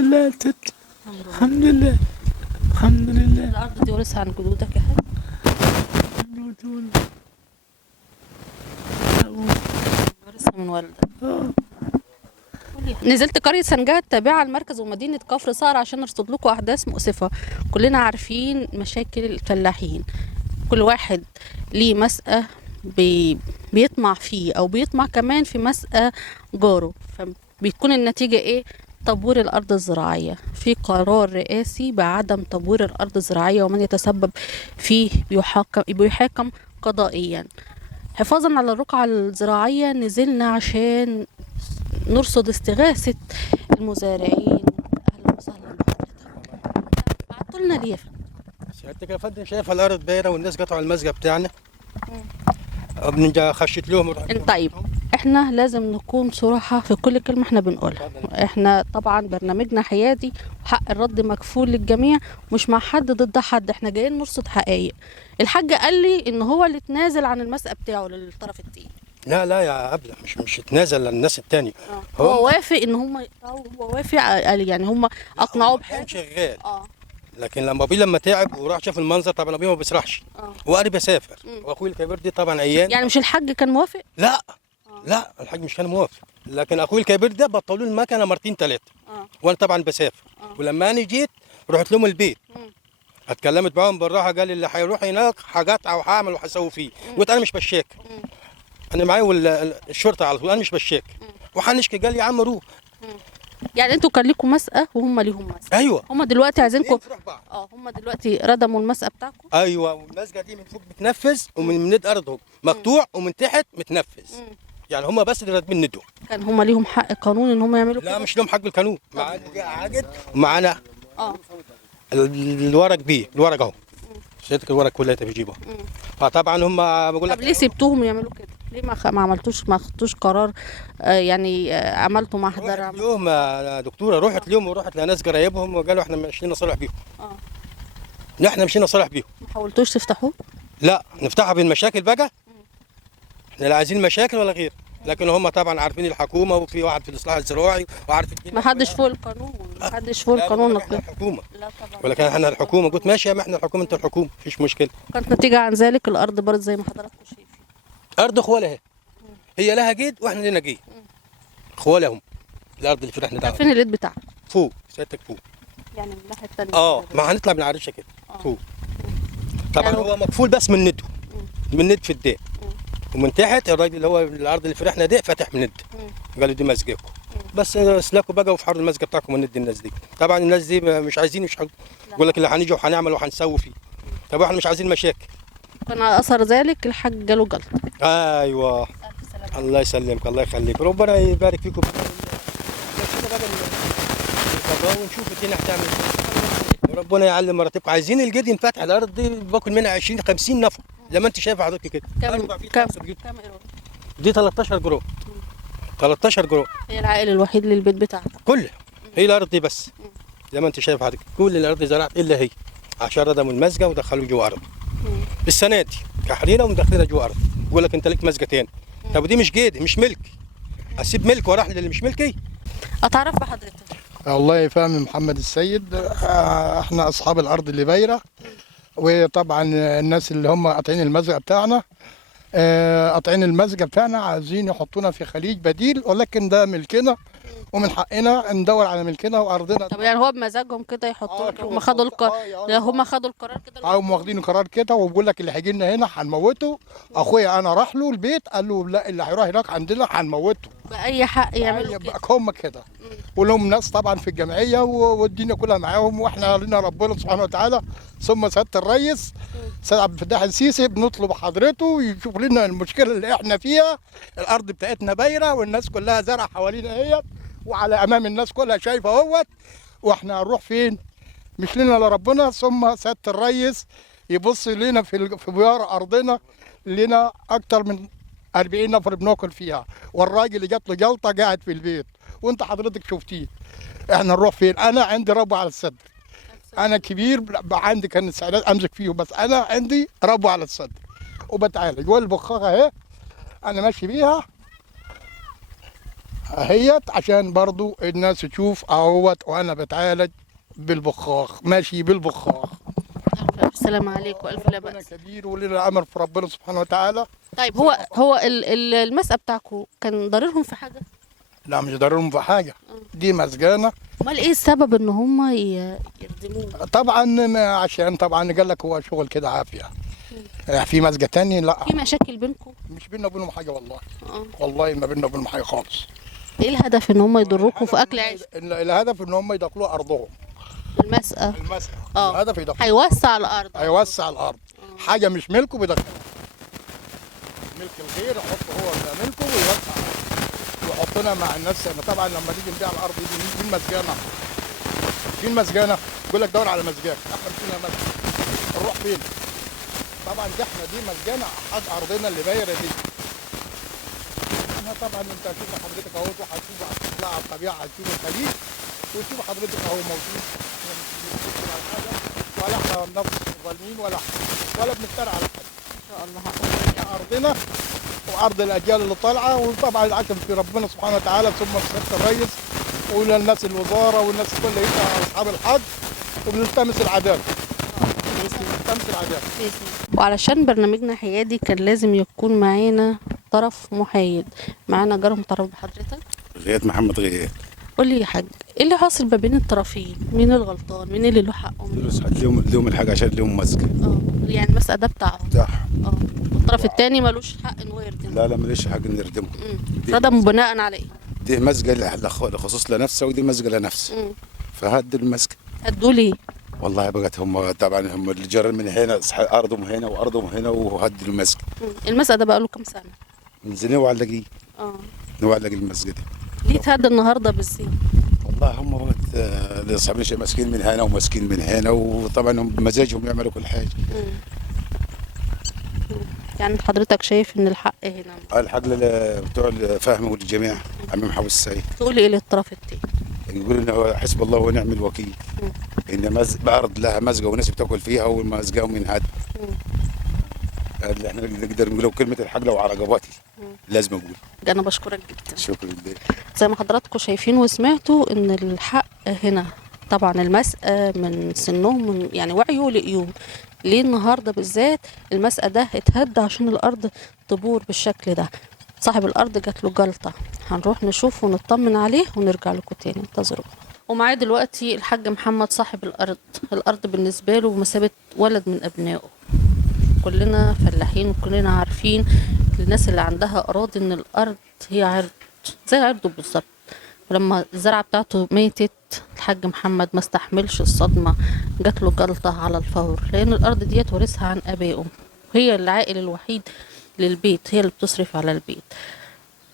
لله يا ست. الحمد لله الحمد لله. الارض دي ورثها عن جدودك يا حاج؟ ورثها من والدك. نزلت قرية سنجاه التابعة لمركز ومدينة كفر صقر عشان نرصد لكم أحداث مؤسفة. كلنا عارفين مشاكل الفلاحين، كل واحد ليه مسأة بيطمع فيه أو بيطمع كمان في مسأة جاره، فبتكون النتيجة إيه؟ تبوير الأرض الزراعية. في قرار رئاسي بعدم تبوير الأرض الزراعية، ومن يتسبب فيه بيحاكم قضائيا. حفاظا على الرقعة الزراعية نزلنا عشان نرصد استغاثة المزارعين. أهلا وسهلا بحضرتك. بعتولنا ليه يا فندم؟ سيادتك يا فندم شايفه الارض بايره والناس قطعوا المسجد بتاعنا. بنجا خشيت لهم طيب احنا لازم نكون صراحة في كل كلمة احنا بنقولها. احنا طبعا برنامجنا حيادي وحق الرد مكفول للجميع، مش مع حد ضد حد، احنا جايين نرصد حقائق. الحاج قال لي ان هو اللي تنازل عن المسألة بتاعه للطرف التاني. لا لا يا ابله، مش اتنازل للناس التانية. هو وافق ان هم يقطعوا، هو وافق، قال يعني هم اقنعوه كان بحاجة. شغال. لكن لما تعب وراح شاف المنظر، طبعا ابوي ما بيسرحش وقرب يسافر. واخوي الكبير دي طبعا ايام. يعني مش الحاج كان موافق؟ لا لا الحاج مش كان موافق، لكن اخوي الكبير ده بطلوا له المكنه مرتين ثلاثه. وانا طبعا بسافر. ولما انا جيت رحت لهم البيت، اتكلمت معاهم بالراحه، قال لي اللي هيروح هناك هقطع وهعمل وهسوي فيه. قلت انا مش بشاك، انا معايا الشرطه على طول، انا مش بشاك وهنشكي. قال لي يا عم روح. يعني انتوا كان لكم مسأة وهم ليهم مسأة. ايوه. هم دلوقتي عايزينكم هم دلوقتي ردموا المسأة بتاعكم. ايوه، والمسجد دي من فوق بتنفذ ومن ند ارضهم مقطوع ومن تحت متنفذ. يعني هم بس اللي راكبين ندهم. كان هم ليهم حق قانوني ان هم يعملوا كده؟ لا مش لهم حق بالقانون. معانا دي عقد ومعانا الورق بيه، الورق اهو. سيادتك الورق كلها بيجيبها. فطبعا هم بقول لك. طب ليه سبتوهم يعملوا كده؟ ليه ما عملتوش، ما خدتوش قرار عملتوا محضر؟ رحت اليوم يا دكتوره، رحت اليوم ورحت لناس قرايبهم وقالوا احنا ماشيين نصالح بيهم. احنا مشينا نصالح بيهم. ما حاولتوش تفتحوه؟ لا نفتحها بالمشاكل بقى. احنا لا عايزين مشاكل ولا غير، لكن هم طبعا عارفين الحكومه، وفي واحد في الاصلاح الزراعي وعارف الدنيا. ما حدش فوق القانون، ما حدش فوق القانون. احنا الحكومه. لا طبعا. ولكن احنا الحكومه. قلت ماشي يا ما احنا الحكومه انت الحكومه، مفيش مشكله. كانت نتيجه عن ذلك الارض برد زي ما حضراتكم شايفين. ارض اخوالها اهي، هي لها جيد واحنا لنا جيد. اخوالها هم الارض اللي في احنا ده. فين البيت بتاعك؟ فوق سيادتك فوق. يعني من الناحيه الثانيه. ما هنطلع من العريشه كده. فوق. طبعا يعني هو مقفول بس من ندو، من ند في الدين. ومن تحت الراجل اللي هو الارض اللي في احنا دي فاتح من ند. قالوا دي مسجدكم، بس اسلكوا بقى وفي حر المسجد بتاعكم من ند. الناس دي طبعا الناس دي مش عايزين، مش يقول لك اللي هنيجي وهنعمل وهنسوي فيه. طب احنا مش عايزين مشاكل. كان على اثر ذلك الحاج جاله جلطه. ايوه. الله يسلمك، الله يخليك، ربنا يبارك فيكم. ونشوف الدنيا هتعمل ايه. وربنا يعلم مراتبكم. عايزين الجد ينفتح. الارض دي باكل منها 20 50 نفر زي ما انت شايفه حضرتك كده. كم دي 13 جرام. 13 جرام. هي العائل الوحيد للبيت بتاعك؟ كله. هي الارض دي بس زي ما انت شايف حضرتك، كل الارض زرعت الا هي، عشان ردموا المسجد ودخلوا جوا ارض. السنه دي كحرينا ومدخلينها جوا ارض. يقول لك انت ليك مسجد تاني. طب ودي مش جيدي، مش ملك. اسيب ملك واروح للي مش ملكي؟ اتعرف بحضرتك؟ والله فاهم محمد السيد. احنا اصحاب الارض اللي بايره، وطبعا الناس اللي هم قاطعين المسجد بتاعنا، قاطعين المسجد بتاعنا عايزين يحطونا في خليج بديل، ولكن ده ملكنا ومن حقنا ندور على ملكنا وارضنا. طب يعني هو بمزاجهم كده يحطوا هم خدوا القرار؟ هم خدوا القرار كده؟ هم واخدين قرار كده، وبيقول لك اللي هيجي لنا هنا هنموته. اخويا انا راح له البيت قال له لا، اللي هيروح هناك عندنا هنموته. باي حق يعملوا كده؟ هم كده. ولهم ناس طبعا في الجمعيه والدنيا كلها معاهم، واحنا لنا ربنا سبحانه وتعالى ثم سياده الرئيس سيد عبد الفتاح السيسي بنطلب حضرته يشوف لنا المشكله اللي احنا فيها. الارض بتاعتنا بايره والناس كلها زرع حوالينا اهيت، وعلى امام الناس كلها شايفه اهوت، واحنا هنروح فين؟ مش لنا الا ربنا ثم سياده الرئيس يبص لنا في بيار ارضنا. لنا اكتر من 40 نفر بناكل فيها، والراجل اللي جات له جلطه قاعد في البيت وانت حضرتك شفتيه. احنا نروح فين؟ انا عندي ربو على الصدر، انا كبير عندي كان استعداد امسك فيه، بس انا عندي ربو على الصدر وبتعالج. والبخاخه اهي انا ماشي بيها اهيت عشان برضو الناس تشوف اهوت وانا بتعالج بالبخاخ، ماشي بالبخاخ. ألف السلام عليكم والف لا ربنا بأس. كبير ولنا امر في ربنا سبحانه وتعالى. طيب هو المسألة بتاعكم كان ضررهم في حاجة؟ لا مش ضررهم في حاجه، دي مسجانه. امال ايه السبب ان هم يردموه؟ طبعا عشان طبعا قال لك هو شغل كده عافيه. في مسجه تاني لا، في مشاكل بينكم؟ مش بينا وبينهم حاجه والله. اه. والله ما بينا وبينهم حاجه خالص. ايه الهدف ان هم يضروكم في اكل عيش؟ الهدف ان هم يدخلوا ارضهم. المسألة الهدف يدخلوا، هيوسع الارض. هيوسع الارض. حاجه مش ملكه بيدخلها ملك الغير، يحطه هو ملكه ويوسع ويحطنا مع الناس. طبعا لما نيجي نبيع الارض دي مين مسجانه؟ فين مسجانه؟ يقول لك دور على مسجان، احنا فينا مسجان نروح فين؟ طبعا احنا دي مسجانه حق ارضنا اللي بايره دي. احنا طبعا انت هتشوف حضرتك اهو، وهتشوف هتطلع على الطبيعه، هتشوف الخليج وتشوف حضرتك اهو موجود. احنا مش بنشتغل على حاجه ولا احنا نفس ظالمين ولا بنفترى على حد. ان شاء الله هقول. ارضنا وارض الاجيال اللي طالعه، وطبعا العشم في ربنا سبحانه وتعالى ثم سياده الرئيس وللناس الوزاره والناس كلها اصحاب الحق، وبنلتمس العداله. بنلتمس العداله. وعلشان برنامجنا حيادي كان لازم يكون معانا طرف محايد. معانا جار متعرف بحضرتك؟ غيث محمد غيث. قول لي يا حاج، ايه اللي حاصل ما بين الطرفين؟ مين الغلطان؟ مين اللي له حق لهم الحاجه عشان لهم مسكه. يعني المسألة ده بتاعهم. صح. والطرف الثاني ملوش حق ان هو يردم. لا ماليش حق نردمه. ردموا بناء على ايه؟ دي مسكه لخصوص لنفسه ودي مسكه لنفسه. فهد المسكه. هدوا ليه؟ والله بقت هم طبعا هم اللي جرى من هنا ارضهم هنا وارضهم هنا وهدوا المسكه. المسألة ده بقى له كام سنة؟ من زين وعلقيه. نوعلق المسكه دي. ليه اتهدى النهارده بالزين؟ والله هم وقت اصحاب شيء ماسكين من هنا وماسكين من هنا، وطبعا هم بمزاجهم يعملوا كل حاجه. يعني حضرتك شايف ان الحق هنا؟ الحق بتوع الفهم والجميع عم محمد السيد. تقول ايه للطرف الثاني؟ يقول انه حسب الله ونعم الوكيل. ان بارض لها مزقه وناس بتاكل فيها والمزقه من هذا. اللي احنا نقدر نقول كلمه الحق لو على رقباتي لازم اقول. انا بشكرك جدا. شكرا لك. زي ما حضراتكم شايفين وسمعتوا ان الحق هنا طبعا المسألة من سنهم يعني وعيوا لقيوم. ليه النهارده بالذات المسألة ده اتهدى عشان الارض تبور بالشكل ده؟ صاحب الارض جات له جلطه، هنروح نشوف ونطمن عليه ونرجع لكم تاني، انتظروا. ومعايا دلوقتي الحاج محمد صاحب الارض بالنسبه له بمثابه ولد من ابنائه. كلنا فلاحين وكلنا عارفين الناس اللي عندها اراضي ان الارض هي عرض زي عرضه بالظبط. ولما الزرعه بتاعته ماتت الحاج محمد ما استحملش الصدمه، جات له جلطه على الفور، لان الارض ديت ورثها عن ابائه، وهي العائل الوحيد للبيت، هي اللي بتصرف على البيت.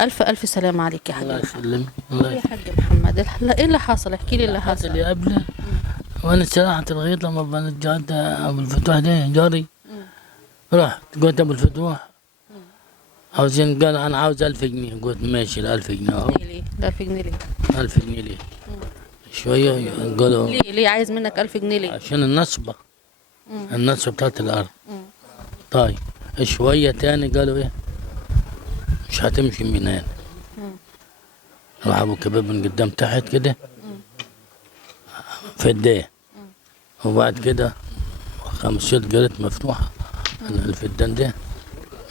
ألف سلام عليك يا حاج. الله يسلمك. يا حاج محمد ايه اللي حصل؟ احكي لي اللي حصل. اللي قبله وانا استراحت الغيط لما بنت جاد ابو الفتوح ده جاري. رحت قلت ابو الفتوح عاوزين، قال انا عاوز 1000 جنيه. قلت ماشي ال 1000 جنيه اهو. ليه؟ 1000 جنيه ليه؟ 1000 جنيه ليه؟ شويه قالوا ليه عايز منك 1000 جنيه ليه؟ عشان النصبه. النصبه بتاعت الارض. طيب شويه تاني قالوا ايه؟ مش هتمشي من هنا. راح ابو كباب من قدام تحت كده فداه. وبعد كده 5 جريت مفتوحه. الفدان ده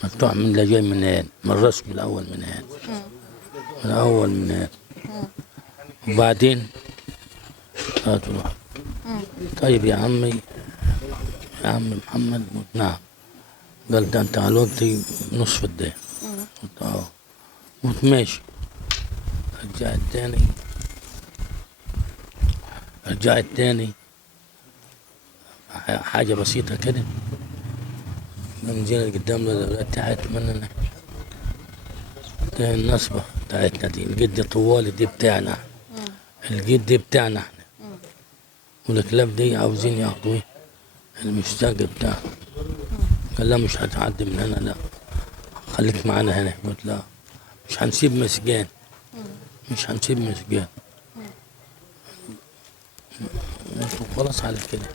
مفتوح من اللي جاي من هنا، من الرسم الاول من هنا. من الاول من هنا. وبعدين هتروح. طيب يا عمي، يا عم محمد. نعم. قال ده انت على الوقت نص فدان. قلت اه. قلت ماشي. رجعت تاني حاجة بسيطة كده. نزلنا قدام تحت مننا النصبة بتاعتنا دي، الجد طوالي دي بتاعنا. الجد دي بتاعنا احنا. والكلاب دي عاوزين ياخدوا المشتاق بتاعه. قال لا مش هتعدي من هنا، لا خليك معانا هنا. قلت لا مش هنسيب مسجان، مش هنسيب مسجان. خلاص على كده.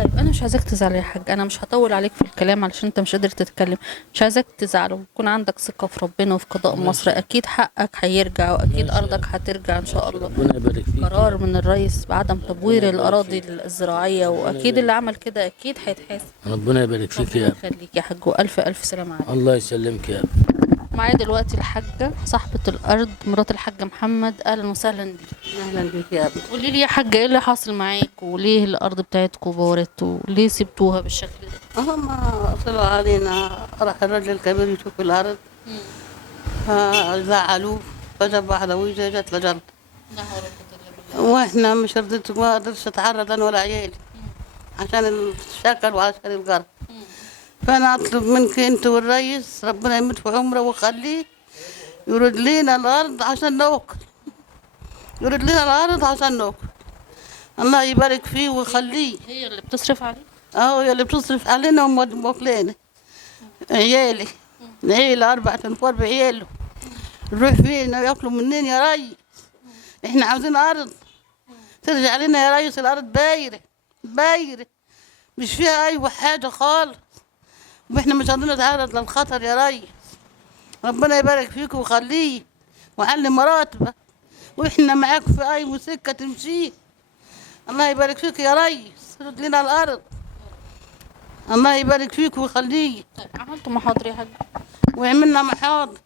طيب انا مش عايزاك تزعل يا حاج، انا مش هطول عليك في الكلام علشان انت مش قادر تتكلم. مش عايزاك تزعل ويكون عندك ثقة في ربنا وفي قضاء مصر. اكيد حقك هيرجع واكيد ارضك هترجع ان شاء الله. ربنا يبارك فيك. قرار من الرئيس بعدم تبوير الاراضي الزراعية، واكيد اللي عمل كده اكيد هيتحاسب. ربنا يبارك فيك يا ربنا ابني. يخليك يا حاج، والف الف سلامة عليك. الله يسلمك يا ابني. معايا دلوقتي الحاجة صاحبة الارض مرات الحاج محمد. اهلا وسهلا بيك. اهلا بك يا ابني. قولي لي يا حاجة ايه اللي حاصل معاك، وليه الارض بتاعتكم بورت، وليه سبتوها بالشكل ده؟ هم طلعوا علينا، راح الرجل الكبير يشوف الارض فزعلوه فجاب واحده ويجا جت لجلط، واحنا مش رضيت، ما قدرتش اتعرض انا ولا عيالي عشان الشكل وعشان القرض. فانا اطلب منك انت والرئيس ربنا يمد في عمره ويخليه يرد لنا الارض عشان ناكل، يرد لنا الارض عشان ناكل. الله يبارك فيه ويخليه. هي اللي بتصرف عليك؟ اه هي اللي بتصرف علينا وموكلينا عيالي، العيلة 4 أنفار بعياله. نروح فين ياكلوا منين يا ريس؟ احنا عاوزين أرض ترجع لنا يا ريس. الأرض بايرة بايرة مش فيها أي حاجة خالص، واحنا مش قادرين نتعرض للخطر يا ريس. ربنا يبارك فيك ويخليه وعلي مراتبه، واحنا معاك في أي سكة تمشيه. الله يبارك فيك يا ريس، رد لنا الأرض. الله يبارك فيك ويخليه. طيب عملتوا محاضر يا حاج؟ وعملنا محاضر،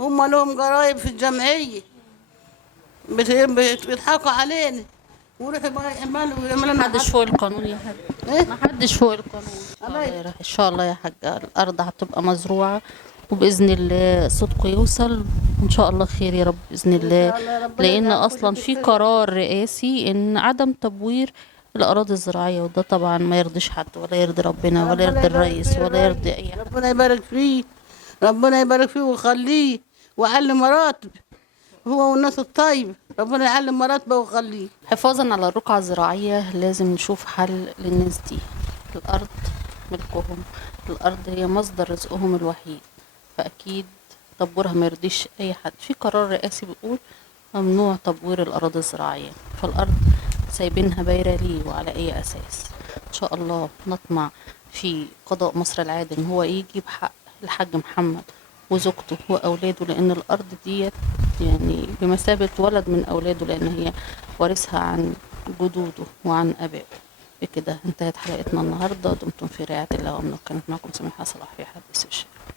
هم لهم قرايب في الجمعية بيضحكوا علينا ويروحوا يعملوا لنا محدش فوق القانون يا حاج. إيه؟ محدش فوق القانون. ان شاء الله يا حاج الارض هتبقى مزروعه، وباذن الله صوتكم يوصل ان شاء الله خير يا رب باذن الله. لان اصلا في قرار رئاسي ان عدم تبوير الاراضي الزراعيه، وده طبعا ما يرضيش حد ولا يرضي ربنا ولا يرضي الرئيس ولا يرضي اي حد. ربنا يبارك فيه، ربنا يبارك فيه ويخليه ويعلم مراتب هو والناس الطيبة. ربنا يعلم مراتبه ويخليه. حفاظا على الرقعة الزراعية لازم نشوف حل للناس دي. الأرض ملكهم، الأرض هي مصدر رزقهم الوحيد، فأكيد تبويرها ما يرضيش أي حد. في قرار رئاسي بيقول ممنوع تبوير الأراضي الزراعية، فالأرض سايبينها بايرة ليه وعلى أي أساس؟ إن شاء الله نطمع في قضاء مصر العادل إن هو يجيب حق الحاج محمد وزوجته وأولاده، لأن الأرض ديت يعني بمثابة ولد من أولاده، لأن هي وارثها عن جدوده وعن أبائه. بكده انتهت حلقتنا النهاردة. دمتم في رعاية الله وأمنه. كانت معكم سميحة صلاح في حديث الشفاء.